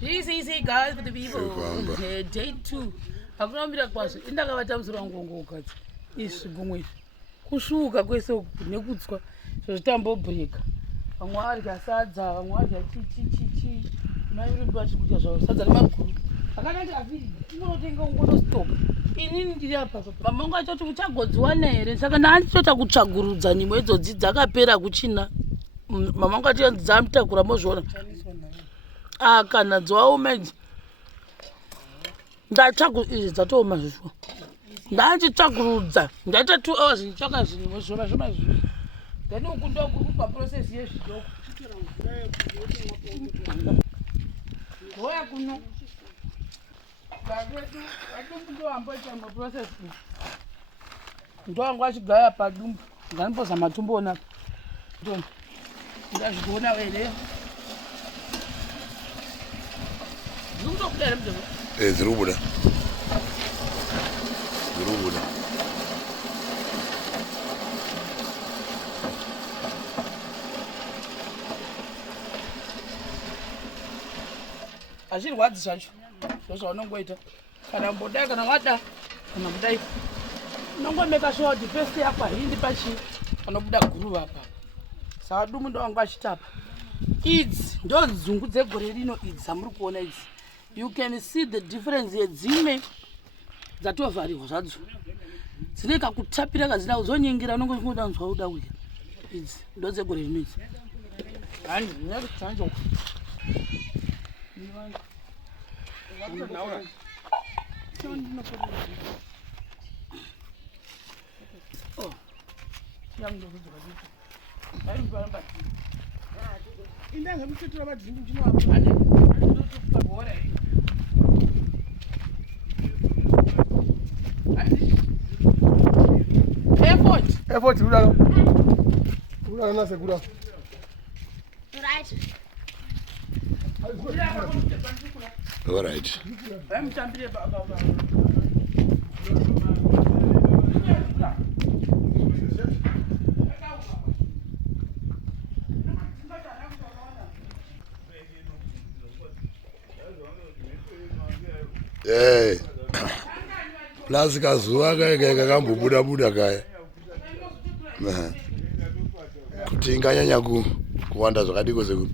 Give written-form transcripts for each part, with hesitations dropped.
See, guys, with the people. Day 2. Hakuna mira kwasho. Indakavata musoro wangu ngokati. Izvigumwe. Kusvuka kwese nekutswa. Zvitambobreka. Vamwe varya sadza, vamwe varya chichi. Mai uri vachikudya zvavo sadza nemaguru. Akati aviri, unotenga ungonostopa. Inini ndiri apa. Mama wangu achoti uchagodziwana here. Saka ndaandichota kutsvagurudza nyimo idzodzi dzakapera kuchina. Mama wangu achiti dzamutakura mozviona. Kana dzooma idzi dzatooma zvisvo ndachitsvagurudza ndaita 2 hours ndichoka zvinhu zvoma izvi then uku ndokuri paprocess yezvidoko goya kuno vadumbu ndoamboita maprocess ndowangu achigaya padumbu nganimbozama tumboona ndazvigoona here Zirubura. Azvirwadzi zvacho zvozvaunongoita kana mbodai kana wada kana kudai unongomeka sure kuti paste yako haindi pachi panobuda guruva apa saka dumu ndo wangu achitapa idzi ndo nzungu dzegore rino idzi dzamuri kuona idzi. You can see the difference yedzimwe dzatovharirwa zvadzo dzine kakutapira kazida kuzonyengera unongoda nzwa uda uya idzi ndo dzegore rino idzi handi ndinyakutanjo Airport, Udalo nase Gura. All right. Hey. Plus kazuva kakambobuda kaya. Kuti inganyanya kuwanda zvakadiko seku.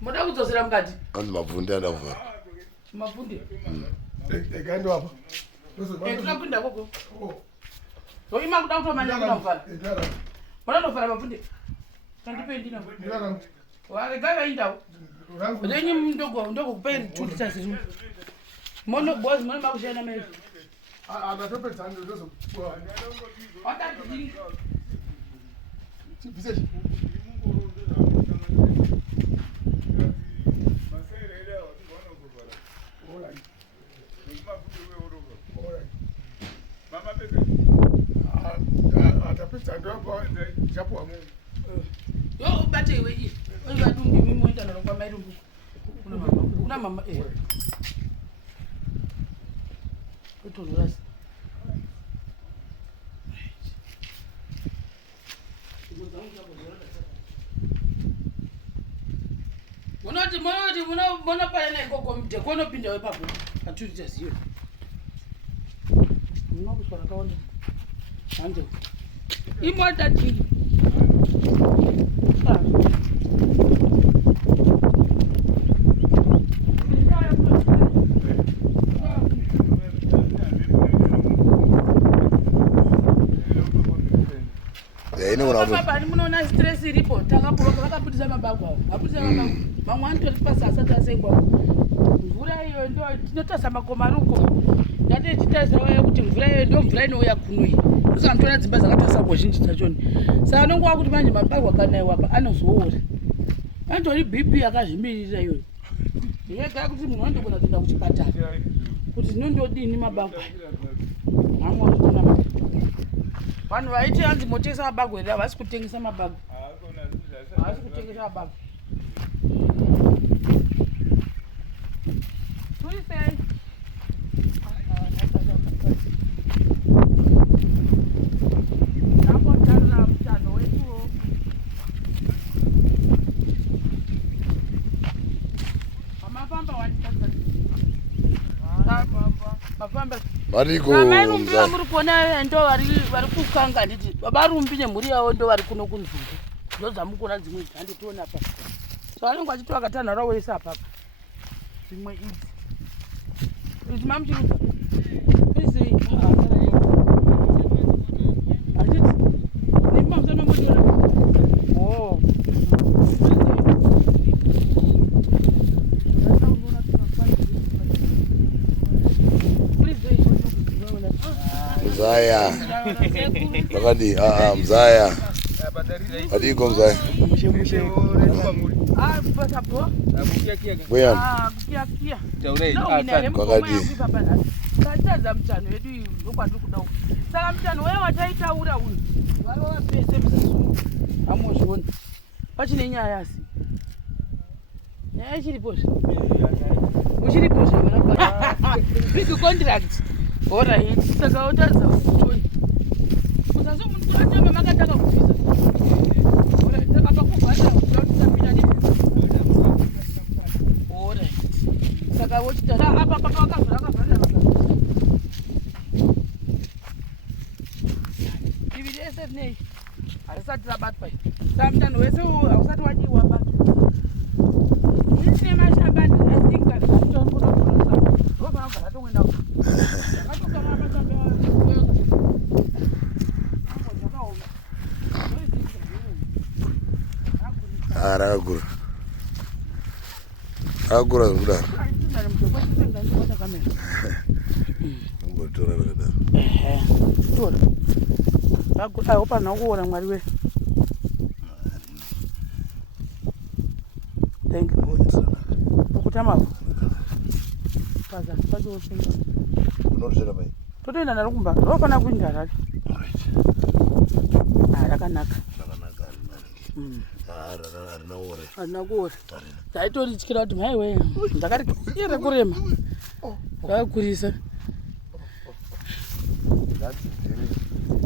Muda kudzosera mukati. Anzi mabvunde andavhara. Mabvunde. Ekaendo apa. Tinopinda koko. Zoima kuda kutomanya kunovhara. Muda kutovhara mabvunde. Tandipendi na. Wale gaga indawo. Lenye ndogo kupeni 2 liters zimwe. Mono boss mono makushana mezi. Anatopedza ndozo. Watadini. Biseshi. Atapedza ndo japo amwe. Yo bate iwe iyi. Oyi vadungi mimi moita nalongwa mairumbu. Kuna mama Kutolwasi. Mona pale na ikoko mde kono pinda we papo. Atulita ziyo. Muna kuswara kaona. Ande. Imota tingi. Baba munoona stress iripo takapuroka vakaputisa mabagu avo vaputisa mabagu vamwe anotori pasi asati asengwa mvura iyo ndo tinotarisa makomaruko ndatichitarisa waya kuti mvura iyo ndo mvura inouya kunoi usaka toona dzimba dzakatasakwa zhinji dzachoni saka nongowa kuti manje mabagu akanaiwa apa anozoora anotori bp yakazvimirira iyoyo yega kuti munhu andogona kuenda kuchipatara kuti tinondodini mabagu amwe vanhu vaiti hanzi motengesa mabagu here havasi kutengesa mabagu havasi kutengesa mabagu tuisei ambotarira muchano wetuwo vamairumbiwa muri kuona ndo vari kukanga nditi varumbi nemhuri yavo ndo vari kuno kunzungu ndo dzamukona dzimwe idzi handitiona pa so vanenge vachiti vakatanhara wese apapa dzimwe idzi idzi mamuchirudza isi handiti nemamusanomotora o Mzaya. Wakati Mzaya. Adiko Mzaya. Boyan. Tatadza mutano wedu uyu ndokwandiri kuda uku saka mutano wewe wataitaura uyu varova pese muzazuu amozviona pachine nyaya asi nyaya ichiripozve uchiripozve big contract alright saka utadza kutoni muzazo munhu kuratama makataka kubvisa alright saka pakuvhara utisapinda ni alright saka wochita apa papa wakavhara vakavhara iviri ese nei harisati rabatwa saka mutano wese hausati wadiwa batu ine mashambani atinga rovaavharatomwenda Rakakura. Rakakura kudaro. Ngotora vakadaro. Tora. Rakakura hopa nakuona mwari we. Thank God. Ukutama. Paza, pazo usinga. Unorzera pai. Totoenda naro kumba. Rofana kuinda rari. Alright. Rakanaka. Harina kuora taitorityira kuti mai wee ndakati ire kurema vakurisa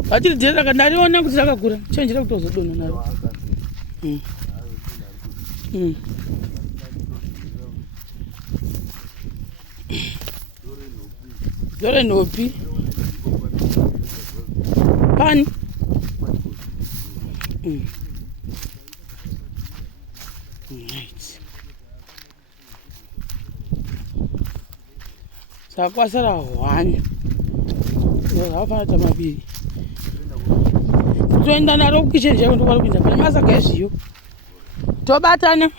vachiri dhera raka ndariona kuti rakakura chenjera kutozodonha naro zore nhopi pani right sakwasara 1 zvavafanira ta maviri toenda naro kukicheni chako ndokwari kuinda pane masaga ezviyo tobatana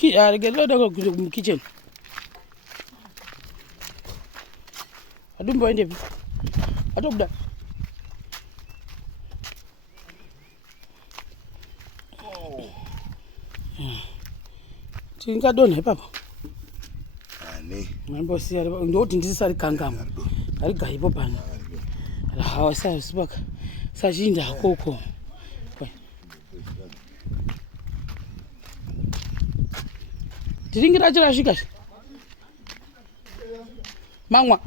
Get kitchen. I don't mind him. I don't that. Chinga don't papa. Ani. Mambo si ndoti ndisari kangama. Ari gaibo pana. Hawa sa sibaka. Sajinda koko. Tiringira chirasvika mamwa